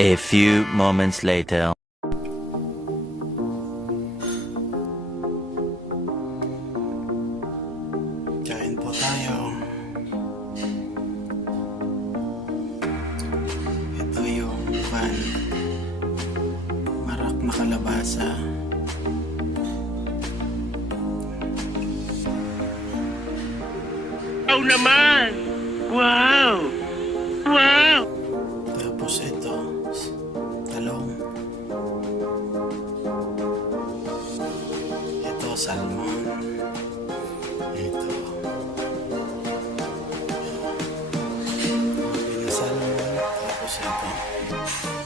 A few moments later. Kain po tayo. Ito yung marak na kalabasa. Wow naman! Wow! Wow! Tapos ito, talong. Ito, salmon. Ito. Salmon. Tapos ito.